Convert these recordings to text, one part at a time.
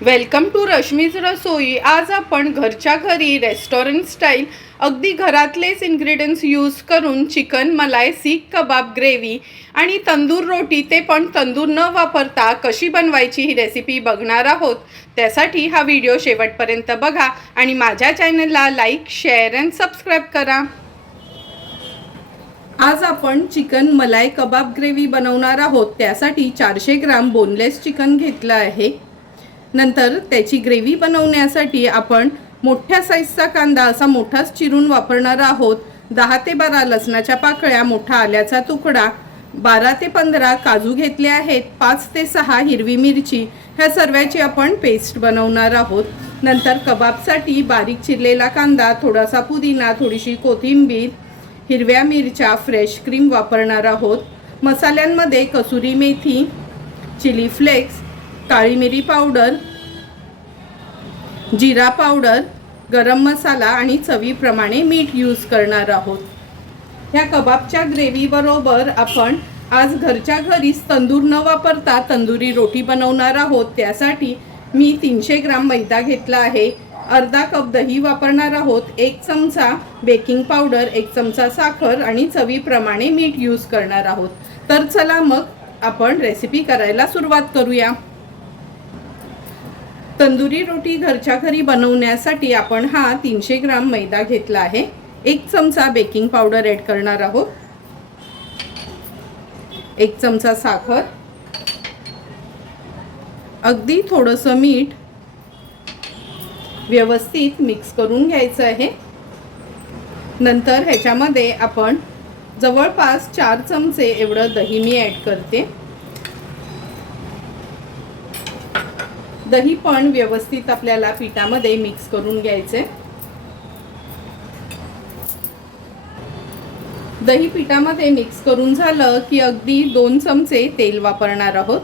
Welcome to Rashmi's रसोई। आज आपण घरच्या घरी रेस्टॉरंट स्टाईल अगदी घरातलेच इन्ग्रेडियंट्स यूज करून चिकन मलाई सीख कबाब ग्रेव्ही आणि तंदूर रोटी, ते पण तंदूर न वापरता कशी बनवायची ही रेसिपी बघणार आहोत। त्यासाठी हा व्हिडिओ शेवटपर्यंत बघा आणि माझ्या चॅनलला लाईक, शेअर अँड सबस्क्राईब करा। आज आपण चिकन मलाई कबाब ग्रेव्ही बनवणार आहोत। त्यासाठी 400 ग्राम बोनलेस चिकन घेतलं आहे। नंतर त्याची ग्रेव्ही बनवण्यासाठी आपण मोठ्या साईजचा कांदा असा मोठाच चिरून वापरणार आहोत। 10 ते 12 लसणाच्या पाकळ्या, मोठा आल्याचा तुकडा, 12 ते 15 काजू घेतले आहेत, 5 ते 6 हिरवी मिरची, ह्या सर्वांची आपण पेस्ट बनवणार आहोत। नंतर कबाबसाठी बारीक चिरलेला कांदा, थोडासा पुदिना, थोडीशी कोथिंबीर, हिरव्या मिरच्या, फ्रेश क्रीम वापरणार आहोत। मसाल्यांमध्ये कसुरी मेथी, चिली फ्लेक्स, काळी मिरी पावडर, जिरा पावडर, गरम मसाला आणि चवीप्रमाणे मीठ यूज करणार आहोत। ह्या कबाबच्या ग्रेव्ही बरोबर आपण आज घरच्या घरीच तंदूर न वापरता तंदुरी रोटी बनवणार आहोत। त्यासाठी मी 300 ग्राम मैदा घेतला आहे, अर्धा कप दही वापरणार आहोत, 1 चमचा बेकिंग पावडर, 1 चमचा साखर आणि चवीप्रमाणे मीठ यूज करणार आहोत। तर चला मग आपण रेसिपी करायला सुरुवात करूया। तंदुरी रोटी घरच्या घरी बनवण्यासाठी आपण हा 300 ग्राम मैदा घेतला आहे, 1 चमचा बेकिंग पावडर ॲड करणार आहोत, 1 चमचा साखर, अगदी थोडंसं मीठ, व्यवस्थित मिक्स करून घ्यायचं आहे। नंतर ह्याच्यामध्ये आपण जवळपास 4 चमचे एवढं दही मी ॲड करते। दही पण व्यवस्थित आपल्याला पिठामध्ये मिक्स करून घ्यायचे। दही पिठामध्ये मिक्स करून झालं की अगदी 2 चमचे तेल वापरणार आहोत।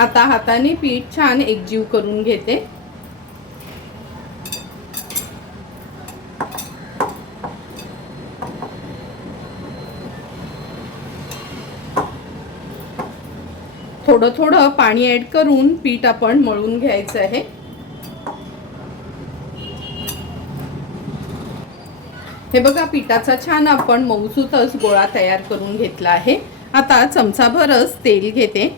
आता हाताने पीठ छान एकजीव करून घेते। थोडं थोडं पाणी ॲड करून पीठ आपण मळून घ्यायचं आहे। हे बघा, पिठाचा छान आपण मऊसूतच गोळा तयार करून घेतला आहे। आता चमचाभरच तेल घेते,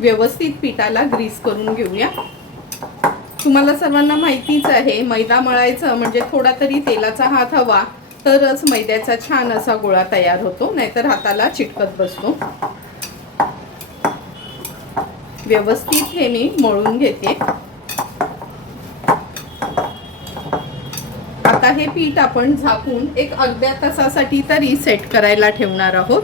व्यवस्थित पिठाला ग्रीस करून घेऊया। तुम्हाला सर्वांना माहितीच आहे, मैदा मळायचं म्हणजे थोडा तरी तेलाचा हात हवा, तरच मैद्याचा छान असा गोळा तयार होतो, नाहीतर हाताला चिटकत बसतो। व्यवस्थित हे मी मळून घेते। आता हे पीठ आपण झाकून एक अर्ध्या तासासाठी तरी सेट करायला ठेवणार आहोत।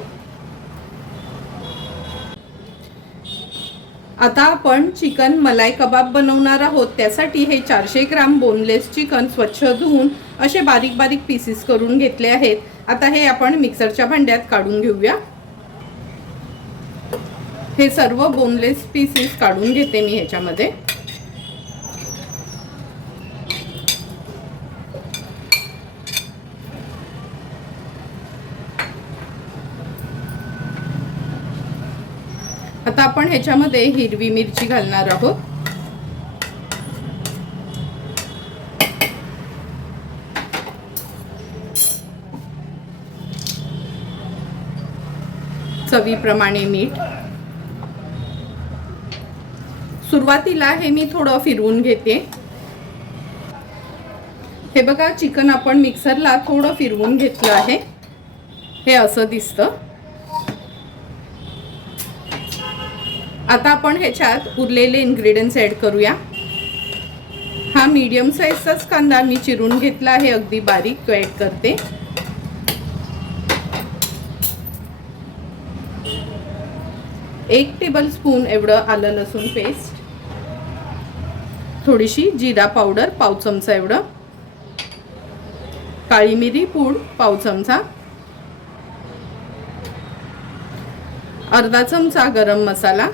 आता आपण चिकन मलाई कबाब बनवणार आहोत। त्यासाठी हे 400 ग्राम बोनलेस चिकन स्वच्छ धुवून असे बारीक बारीक पीसेस करून घेतले आहेत। आता हे आपण मिक्सरच्या भांड्यात काढून घेऊया। हे सर्व बोनलेस पीसेस काढून घेते मी ह्याच्यामध्ये। आता आपण ह्याच्यामध्ये हिरवी मिरची घालणार आहोत, चवीप्रमाणे मीठ। सुरुवातीला हे मी थोडं फिरवून घेते। हे बघा, चिकन आपण मिक्सरला थोडं फिरवून घेतलं आहे, हे असं दिसतं। आता आपण ह्याच्यात उरलेले इन्ग्रेडियंट्स ॲड करूया। हा मीडियम साईजचाच कांदा मी चिरून घेतला आहे, अगदी बारीक, तो ॲड करते। एक टेबलस्पून एवढं आलं लसूण पेस्ट, थोडीशी जिरा पावडर, पाव चमचा एवढं, काळी मिरी पूड पाव चमचा, अर्धा चमचा गरम मसाला,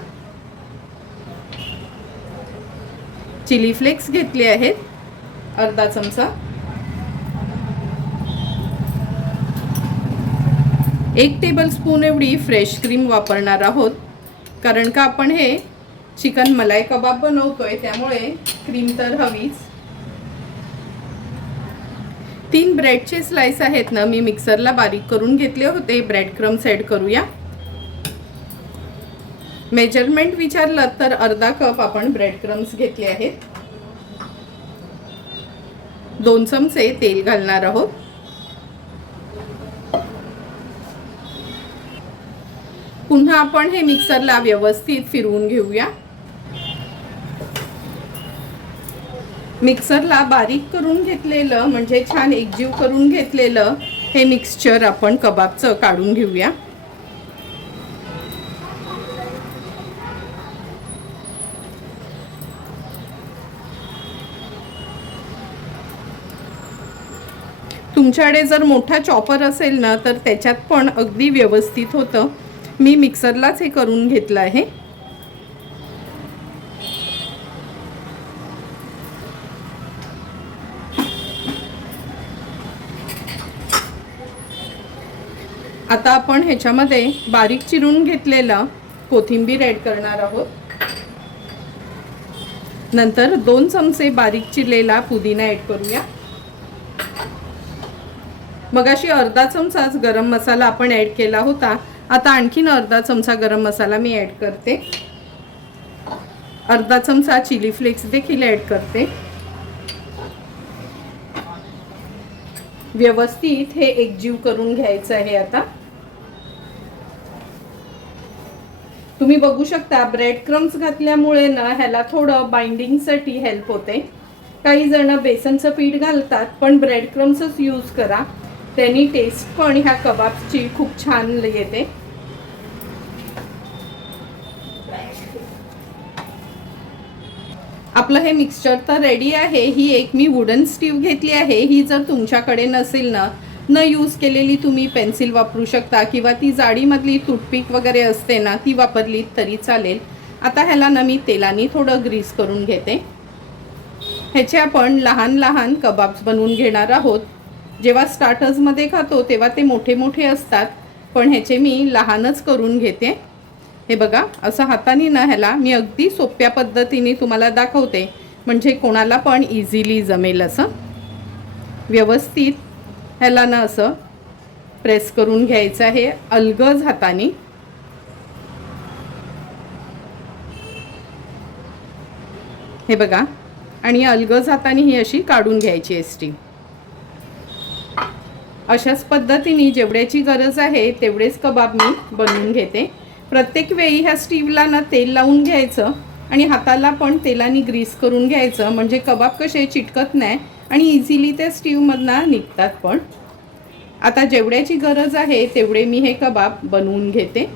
चिली फ्लेक्स घेतले आहेत अर्धा चमचा, 1 टेबलस्पून एवढी फ्रेश क्रीम वापरणार आहोत, कारण का आपण हे चिकन मलाई कबाब बनवतोय त्यामुळे क्रीम तर हवीच. 3 ब्रेडचे स्लाइस आहेत ना, मी मिक्सरला बारीक करून घेतले होते. ब्रेड क्रम्स ॲड करूया. मेजरमेंट विचारलं तर अर्धा कप आपण ब्रेड क्रम्स घेतले आहेत. 2 चमचे तेल घालणार आहोत. पुन्हा आपण हे मिक्सरला व्यवस्थित फिरवून घेऊया. मिक्सरला बारीक करून घेतलेलं म्हणजे छान एकजीव करून घेतलेलं हे मिक्सचर आपण कबाबचं काढून घेऊया. तुमच्याकडे जर मोठा चॉपर असेल ना तर त्याच्यात पण अगदी व्यवस्थित होतं. मी मिक्सरलाच हे करून घेतलं आहे. आता आपण ह्याच्यामध्ये बारीक चिरून घेतलेला कोथिंबीर ॲड करणार आहोत. नंतर 2 चमचे बारीक चिरलेला पुदिना ॲड करूया. मगाशी अर्धा चमचाच गरम मसाला आपण ॲड केला होता. आता आणखीन अर्धा चमचा गरम मसाला मी ॲड करते. अर्धा चमचा चिली फ्लेक्स देखील ॲड करते. व्यवस्थित हे एकजीव करून घ्यायचं आहे. आता तुम्ही बघू शकता ब्रेड क्रम्स घातल्यामुळे ना ह्याला थोडं बाइंडिंगसाठी हेल्प होते. काही जण बेसनचं पीठ घालतात, पण ब्रेड क्रम्सच यूज करा, त्यांनी टेस्ट पण ह्या कबाबची खूप छान येते. आपलं हे मिक्सचर तर रेडी आहे. ही एक मी वुडन स्टीव घेतली आहे. ही जर तुमच्याकडे नसेल ना, न यूज केलेली तुम्ही पेन्सिल वापरू शकता किंवा ती जाडीमधली टूथपिक वगैरे असते ना ती वापरली तरी चालेल. आता ह्याला ना मी तेलाने थोडं ग्रीस करून घेते. ह्याचे आपण लहान लहान कबाब्स बनवून घेणार आहोत. जेव्हा स्टार्टर्समध्ये खातो तेव्हा ते मोठे मोठे असतात, पण ह्याचे मी लहानच करून घेते. हे बघा, असं हाताने ना ह्याला मी अगदी सोप्या पद्धतीने तुम्हाला दाखवते, म्हणजे कोणाला पण इझिली जमेल. असं व्यवस्थित ह्याला ना असं प्रेस करून घ्यायचं आहे अलगद हाताने. हे बघा, आणि अलगद हाताने ही अशी काढून घ्यायची आहे स्टीम. अशाच पद्धतीने जेवढ्याची गरज आहे तेवढेच कबाब मी बनवून घेते. प्रत्येक वेळी ह्या स्टीवला ना तेल लावून घ्यायचं आणि हाताला पण तेलाने ग्रीस करून घ्यायचं, म्हणजे कबाब कसे चिटकत नाही आणि इझिली ते स्टीवमधनं निघतात. पण आता जेवढ्याची गरज आहे तेवढे मी हे कबाब बनवून घेते.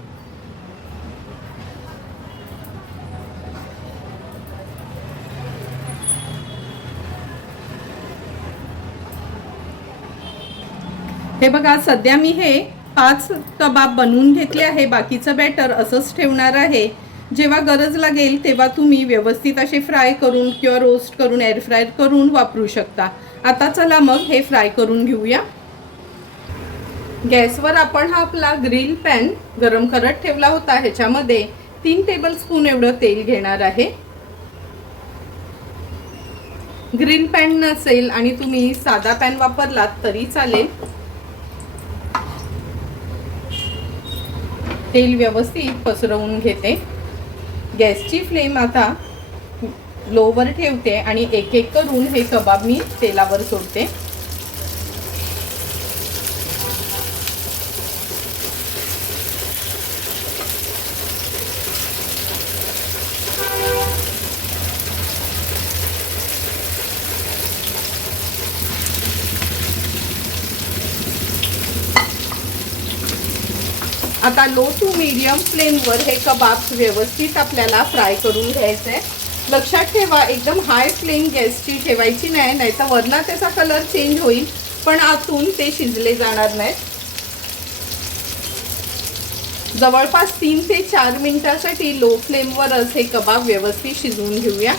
हे बघा, सध्या मी हे 5 कबाब बनवून घेतले आहे. बाकीचं बॅटर असंच ठेवणार आहे. जेव्हा गरज लागेल तेव्हा तुम्ही व्यवस्थित असे फ्राय करून किंवा रोस्ट करून एअर फ्राय करून वापरू शकता. आता चला मग हे फ्राय करून घेऊया. गॅसवर आपण हा आपला ग्रिल पॅन गरम करत ठेवला होता. ह्याच्यामध्ये 3 टेबलस्पून एवढं तेल घेणार आहे. ग्रिल पॅन नसेल आणि तुम्ही साधा पॅन वापरलात तरी चालेल. तेल व्यवस्थित पसरवून घेते. गॅसची फ्लेम आता लोवर ठेवते आणि एक एक करून हे कबाब मी तेलावर सोडते. आता लो टू मीडियम फ्लेमवर हे कबाब व्यवस्थित आपल्याला फ्राय करून घ्यायचे आहे. लक्षात ठेवा, एकदम हाय फ्लेम गॅसची ठेवायची नाही, नाहीतर वरनं त्याचा कलर चेंज होईल पण आतून ते शिजले जाणार नाहीत. जवळपास 3 ते 4 मिनिटांसाठी लो फ्लेमवरच हे कबाब व्यवस्थित शिजवून घेऊया.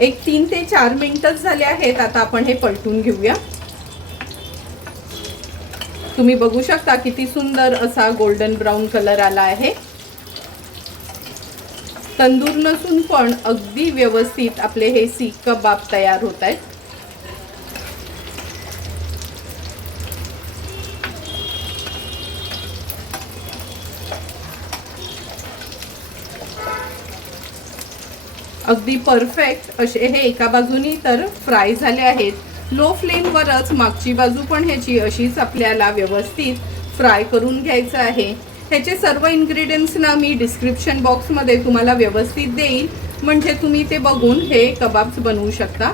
एक 3 ते 4 मिनिटच झाले आहेत. आता आपण हे पलटून घेऊया. तुम्ही बघू शकता किती सुंदर असा गोल्डन ब्राऊन कलर आला आहे. तंदूर नसून पण अगदी व्यवस्थित आपले हे सीख कबाब तयार होत आहेत. अगदी परफेक्ट असे हे एका बाजूनी तर फ्राय झाले आहेत. लो फ्लेमवरच मागची बाजू पण ह्याची अशीच आपल्याला व्यवस्थित फ्राय करून घ्यायचं आहे. ह्याचे सर्व इन्ग्रेडियंट्स ना मी डिस्क्रिप्शन बॉक्समध्ये तुम्हाला व्यवस्थित देईल, म्हणजे तुम्ही ते बघून हे कबाब्स बनवू शकता.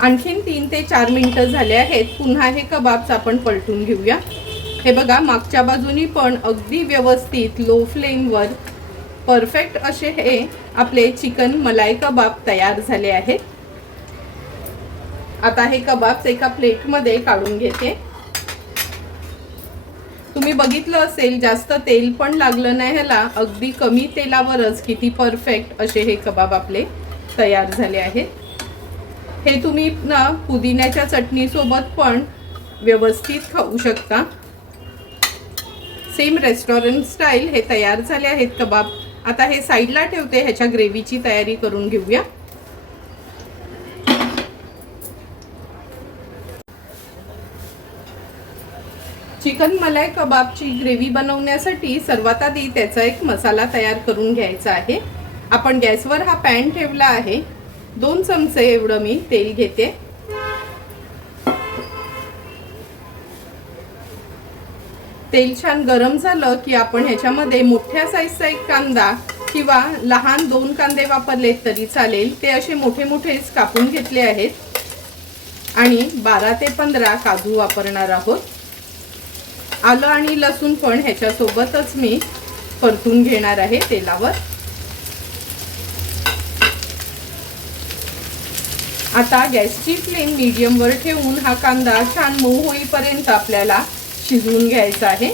आणखीन 3 ते 4 मिनिटं झाले आहेत. पुन्हा हे कबाब्स आपण पलटून घेऊया. हे बघा, मागच्या बाजूनी पण अगदी व्यवस्थित लो फ्लेमवर परफेक्ट असे हे आपले चिकन मलाई कबाब तयार झाले आहेत. आता हे कबाब्स एका प्लेटमध्ये काढून घेते. तुम्ही बघितलं असेल जास्त तेल पण लागलं नाही ह्याला. अगदी कमी तेलावरच किती परफेक्ट असे हे कबाब आपले तयार झाले आहेत. हे तुम्ही ना पुदिन्याच्या चटणीसोबत पण व्यवस्थित खाऊ शकता. सेम रेस्टॉरंट स्टाईल हे तयार झाले आहेत कबाब. आता हे साईडला ठेवते. ह्याच्या ग्रेव्हीची तयारी करून घेऊया. चिकन मलाई कबाबची ग्रेव्ही बनवण्यासाठी सर्वात आधी त्याचा एक मसाला तयार करून घ्यायचा आहे. आपण गॅसवर हा पॅन ठेवला आहे. 2 चमचे एवढं मी तेल घेते. तेल छान गरम झालं की आपण ह्याच्यामध्ये मोठ्या साईजचा एक कांदा किंवा लहान 2 कांदे वापरले तरी चालेल. ते असे मोठे मोठेच कापून घेतले आहेत. आणि 12 ते 15 काजू वापरणार आहोत. आलं आणि लसूण पण ह्याच्यासोबतच मी परतून घेणार आहे तेलावर. आता गॅसची फ्लेम मीडियमवर ठेवून हा कांदा छान मऊ होईपर्यंत आपल्याला शिजवून घ्यायचा आहे.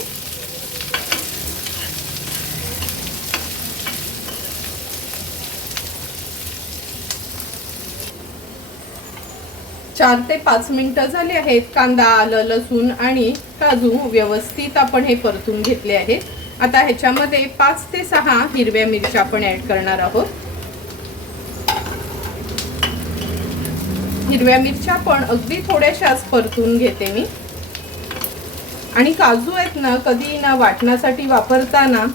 चार ते 5 मिनिटं झाली आहेत. कांदा, आलं, लसूण आणि काजू व्यवस्थित आपण हे परतून घेतले आहेत. आता ह्याच्यामध्ये 5 ते 6 हिरव्या मिरच्या आपण ऍड करणार आहोत. हिरव्या मिरच्या पण अगदी थोड्याशाच परतून घेते मी. आणि काजू आहेत ना, कधी ना वाटण्यासाठी वापरताना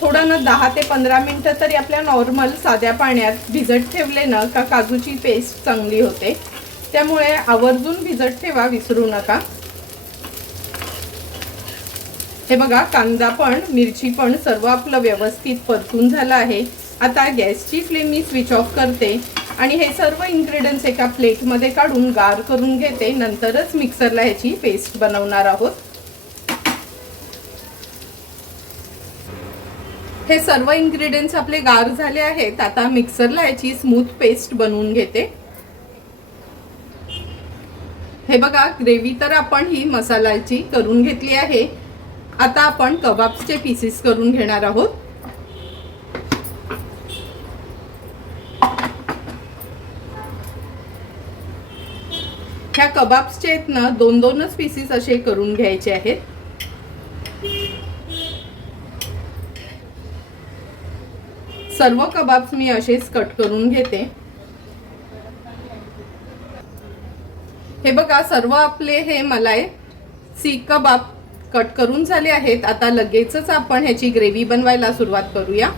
थोडं ना 10 ते 15 मिनिटं तरी आपल्या नॉर्मल साध्या पाण्यात भिजत ठेवले ना का काजूची पेस्ट चांगली होते. त्यामुळे आवर्जून भिजत ठेवा, विसरू नका. हे बघा, कांदा पण मिरची पण सर्व आपलं व्यवस्थित परतून झालं आहे. आता गॅसची फ्लेम मी स्विच ऑफ करते आणि हे सर्व इन्ग्रेडियंट्स एका प्लेटमध्ये काढून गार करून घेते. नंतरच मिक्सरला ह्याची पेस्ट बनवणार आहोत. हे सर्व इन्ग्रेडियंट्स आपले गार झाले आहेत. आता मिक्सरला याची स्मूथ पेस्ट बनवून घेते. हे बघा, ग्रेव्ही तर आपण ही मसाल्याची करून घेतली आहे. आता आपण कबाबचे पीसेस करून घेणार आहोत. ह्या कबाब्सचे आहेत ना 2-2च पीसेस असे करून घ्यायचे आहेत. सर्व कबाब्स मी असेच कट करून घेते. हे बघा, सर्व आपले हे मलाई सीख कबाब कट करून झाले आहेत. आता लगेचच आपण ह्याची ग्रेव्ही बनवायला सुरुवात करूया.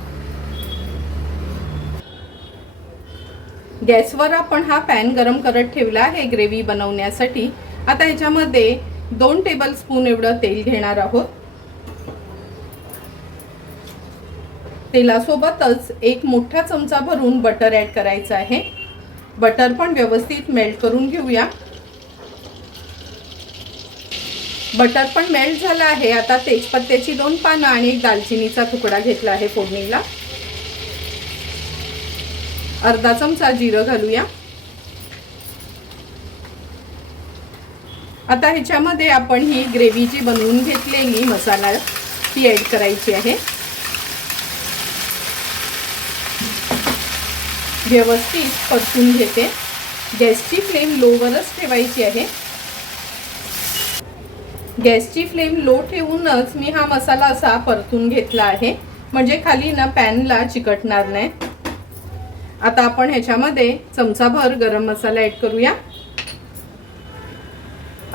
गॅसवर आपण हा पॅन गरम करत ठेवला आहे ग्रेव्ही बनवण्यासाठी. आता ह्याच्यामध्ये 2 टेबलस्पून एवढं तेल घेणार आहोत. तेलासोबतच 1 मोठा चमचा भरून बटर ऍड करायचं आहे. बटर पण व्यवस्थित मेल्ट करून घेऊया. बटर पण मेल्ट झाला आहे. आता तेजपत्त्याची 2 पानं आणि 1 दालचिनीचा तुकडा घेतला आहे फोडणीला. अर्धा चमचा जिरं घालूया. आता ह्याच्यामध्ये आपण ही ग्रेव्ही जी बनवून घेतलेली मसाला ती ऍड करायची आहे. व्यवस्थित परतून घेते। गॅसची फ्लेम लोवरच ठेवायची आहे। गॅसची फ्लेम लो ठेवूनच मी हा मसाला असा परतून घेतला आहे, म्हणजे खाली ना पॅनला चिकटणार नाही। आता आपण ह्याच्यामध्ये चमचाभर गरम मसाला ॲड करूया,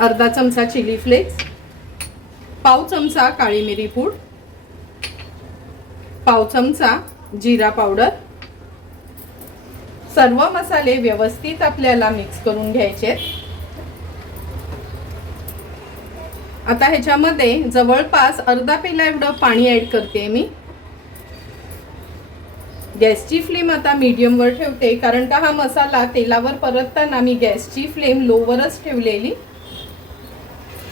अर्धा चमचा चिली फ्लेक्स, पाव चमचा काळी मिरी पूड, पाव चमचा जिरा पावडर। सर्व मसाले व्यवस्थित आपल्याला मिक्स करून घ्यायचे। आता ह्याच्यामध्ये जवळपास अर्धा पेला एवढं पाणी ॲड करते मी। गॅसची फ्लेम आता मीडियम वर ठेवते, कारण का हा मसाला तेलावर परतताना मी गॅसची फ्लेम लोवरच ठेवलेली।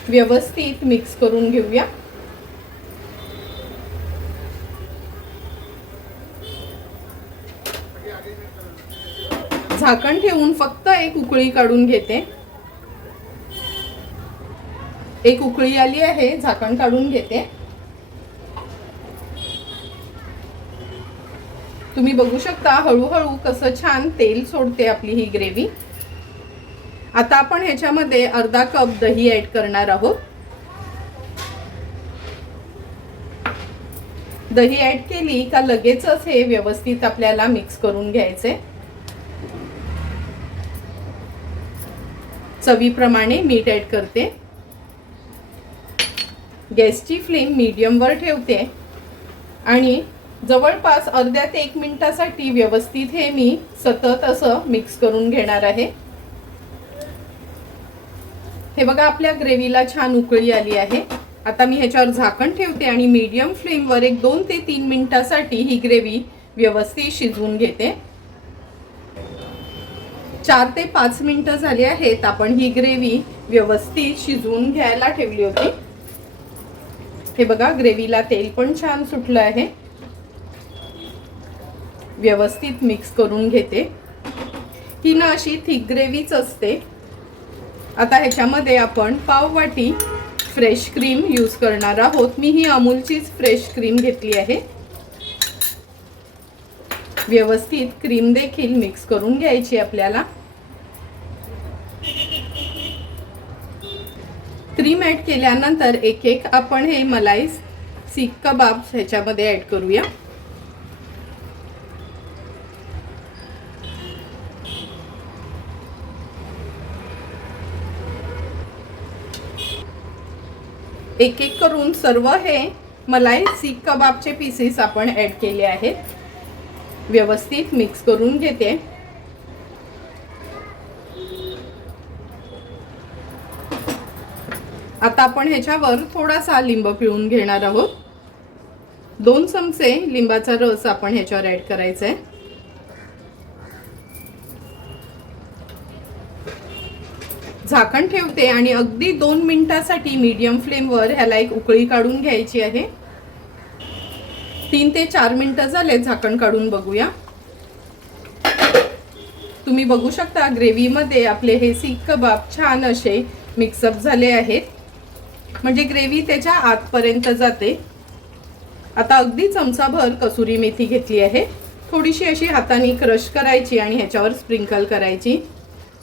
व्यवस्थित मिक्स करून घेऊया। झाकण ठेवून फक्त एक उकळी काढून घेते। एक उकळी आली आहे, झाकण काढून घेते। तुम्ही बघू शकता हळूहळू कसं छान तेल सोडते आपली ही ग्रेव्ही। आता आपण ह्याच्यामध्ये अर्धा कप दही ॲड करणार आहोत। दही ॲड केली का लगेचच हे व्यवस्थित आपल्याला मिक्स करून घ्यायचे। चवीप्रमाणे मीठ ॲड करते। गॅसची फ्लेम मीडियम वर ठेवते आणि जवळपास अर्ध्या ते 1 मिनिटासाठी व्यवस्थित हे मी सतत असं मिक्स करून घेणार आहे। हे बघा आपल्या ग्रेव्हीला छान उकळी आली आहे। आता मी ह्याच्यावर झाकण ठेवते आणि मीडियम फ्लेमवर 2 ते 3 मिनिटासाठी ही ग्रेव्ही व्यवस्थित शिजवून घेते। 4 ते 5 मिनिटं झाली आहेत। आपण ही ग्रेव्ही व्यवस्थित शिजवून घ्यायला ठेवली होती। हे बघा ग्रेव्हीला तेल पण छान सुटलं आहे। व्यवस्थित मिक्स करून घेते। ही ना अशी थिक ग्रेव्हीच असते। आता ह्याच्यामध्ये आपण पाव वाटी फ्रेश क्रीम यूज करणार आहोत। मी ही अमूलचीच फ्रेश क्रीम घेतली आहे। व्यवस्थित क्रीम देखील मिक्स करून घ्यायची आपल्याला। क्रीम ॲड केल्यानंतर एक एक आपण हे मलाई सीख कबाब ह्याच्यामध्ये ॲड करूया। एक एक करून सर्व हे मलाई सीख कबाबचे पीसेस आपण ॲड केले आहेत। व्यवस्थित मिक्स करून घेते। आता आपण ह्याच्यावर थोडासा लिंब पिळून घेणार आहोत। 2 चमचे लिंबाचा रस आपण ह्याच्यावर ॲड करायचा आहे। झाकण ठेवते आणि अगदी 2 मिनिटासाठी मीडियम फ्लेमवर ह्याला एक उकळी काढून घ्यायची आहे। 3 ते 4 मिनिटं झाले, झाकण काढून बघूया। तुम्ही बघू शकता ग्रेव्हीमध्ये आपले हे सीख कबाब छान असे मिक्सअप झाले आहेत, म्हणजे ग्रेव्ही त्याच्या आतपर्यंत जाते। आता अगदी चमचाभर कसुरी मेथी घेतली आहे। थोडीशी अशी हाताने क्रश करायची आणि ह्याच्यावर स्प्रिंकल करायची।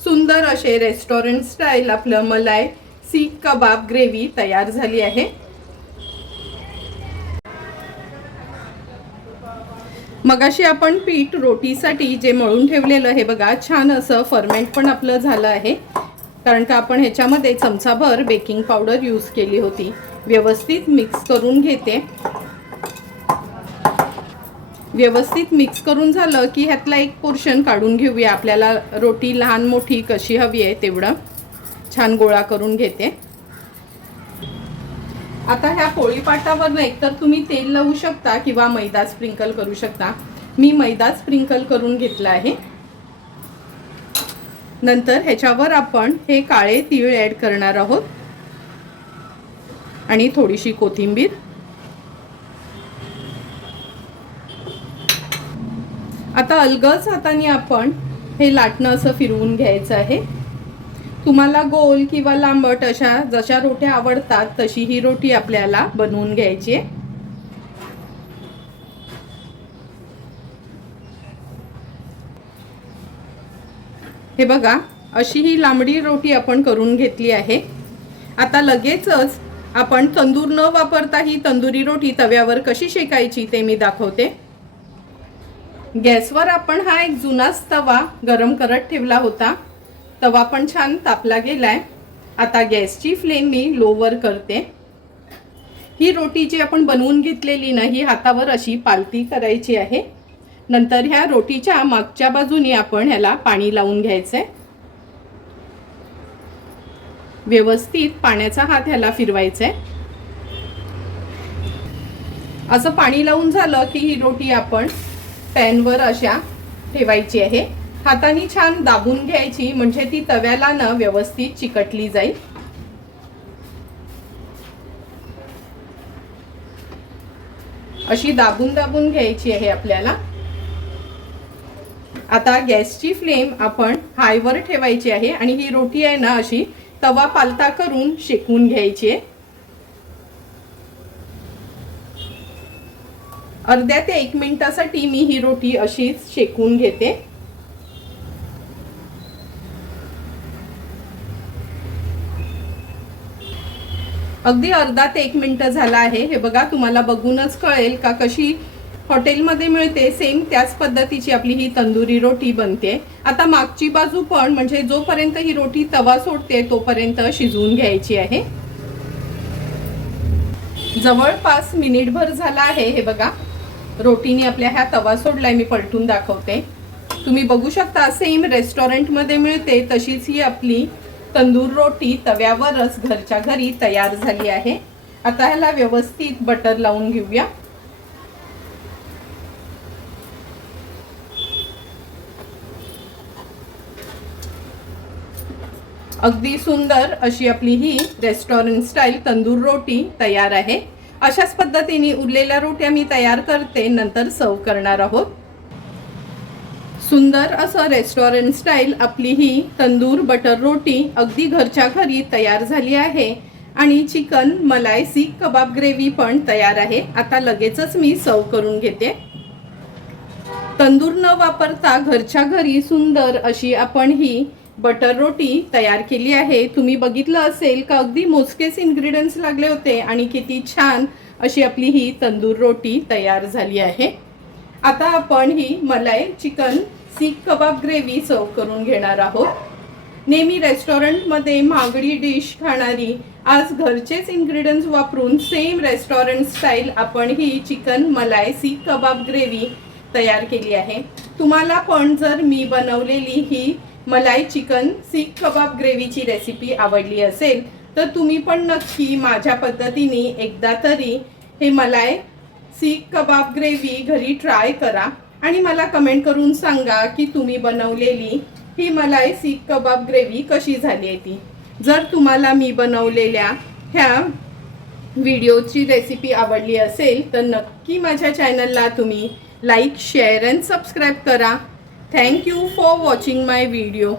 सुंदर असे रेस्टॉरंट स्टाईल आपलं मलाई सीख कबाब ग्रेव्ही तयार झाली आहे। मगाशी आपण पीठ रोटीसाठी जे मळून ठेवलेलं हे बघा छान असं फर्मेंट पण आपलं झालं आहे, कारण का आपण ह्याच्यामध्ये चमचाभर बेकिंग पावडर यूज केली होती। व्यवस्थित मिक्स करून घेते। व्यवस्थित मिक्स करून झालं की ह्यातला एक पोर्शन काढून घेऊया। आपल्याला रोटी लहान मोठी कशी हवी आहे तेवढं छान गोळा करून घेते। आता ह्या पोळीपाटावर एकतर तुम्ही तेल लावू शकता किंवा मैदा स्प्रिंकल करू शकता। मी मैदा स्प्रिंकल करून घेतला आहे। नंतर ह्याच्यावर आपण हे काळे तीळ ॲड करणार आहोत आणि थोडीशी कोथिंबीर। आता अलगद हाताने आपण हे लाटणं असं फिरवून घ्यायचं आहे। तुम्हाला गोल किंवा लांबट अशा जशा रोट्या आवडतात तशी ही रोटी आपल्याला बनवून घ्यायची आहे। हे बघा, अशी ही लांबडी रोटी आपण करून घेतली आहे. आता लगेचच आपण तंदूर न वापरता ही तंदुरी रोटी तव्यावर कशी शेकायची ते मी दाखवते. गॅसवर आपण हा एक जुनाच तवा गरम करत ठेवला होता. तवा पण छान तापला गेलाय. आता गॅसची फ्लेम मी लोवर करते. ही रोटी जी आपण बनवून घेतलेली ना, ही हातावर अशी पालती करायची आहे. नंतर ह्या रोटीच्या मागच्या बाजूने आपण ह्याला पाणी लावून घ्यायचंय. व्यवस्थित पाण्याचा हात ह्याला फिरवायचा आहे. असं पाणी लावून झालं की ही रोटी आपण पॅनवर अशा ठेवायची आहे. हाताने छान दाबून घ्यायची, म्हणजे ती तव्याला ना व्यवस्थित चिकटली जाईल. अशी दाबून दाबून घ्यायची आहे आपल्याला. आता गॅसची फ्लेम आपण हायवर ठेवायची आहे आणि ही रोटी आहे ना अशी तवा पालता करून शेकून घ्यायची आहे. अर्ध्या ते 1 मिनिटासाठी मी ही रोटी अशीच शेकून घेते. अगदी अर्धा ते 1 मिनिट झाला आहे. हे बघा, तुम्हाला बघूनच कळेल का कशी हॉटेलमध्ये मिळते सेम त्याच पद्धतीची आपली ही तंदुरी रोटी बनते. आता मागची बाजू पण, म्हणजे जोपर्यंत ही रोटी तवा सोडते तोपर्यंत शिजवून घ्यायची आहे. जवळपास मिनिटभर झाला आहे. हे बघा, रोटीने आपल्या ह्या तवा सोडलाय. मी पलटून दाखवते. तुम्ही बघू शकता, सेम रेस्टॉरंटमध्ये मिळते तशीच ही आपली तंदूर रोटी तव्यावरच घरच्या घरी तयार झाली आहे. आता ह्याला व्यवस्थित बटर लावून घेऊया. अगदी सुंदर अशी आपली ही रेस्टॉरंट स्टाईल तंदूर रोटी तयार आहे. अशाच पद्धतीने उरलेल्या रोट्या मी तयार करते, नंतर सर्व करणार आहोत. सुंदर असं रेस्टॉरंट स्टाईल आपली ही तंदूर बटर रोटी अगदी घरच्या घरी तयार झाली आहे. आणि चिकन मलाई सीख कबाब ग्रेव्ही पण तयार आहे. आता लगेचच मी सर्व करून घेते. तंदूर न वापरता घरच्या घरी सुंदर अशी आपण ही बटर रोटी तयार केली आहे. तुम्ही बघितलं असेल का अगदी मोजकेच इन्ग्रेडियंट्स लागले होते आणि किती छान अशी आपली ही तंदूर रोटी तयार झाली आहे. आता आपण ही मलाई चिकन सीख कबाब ग्रेव्ही सर्व करून घेणार आहोत. नेहमी रेस्टॉरंटमध्ये महागडी डिश खाणारी आज घरचेच इन्ग्रेडियंट्स वापरून सेम रेस्टॉरंट स्टाईल आपण ही चिकन मलाई सीख कबाब ग्रेव्ही तयार केली आहे. तुम्हाला पण जर मी बनवलेली ही मलाई चिकन सीख कबाब ग्रेव्हीची रेसिपी आवडली असेल तर तुम्ही पण नक्की माझ्या पद्धतीने एकदा तरी हे मलाई सीख कबाब ग्रेव्ही घरी ट्राय करा आणि मला कमेंट करून सांगा की तुम्ही बनवलेली ही मलाई सीख कबाब ग्रेव्ही कशी झाली आहे ती. जर तुम्हाला मी बनवलेल्या ह्या व्हिडिओची रेसिपी आवडली असेल तर नक्की माझ्या चॅनलला तुम्ही लाईक, शेअर अँड सबस्क्राईब करा. Thank you for watching my video.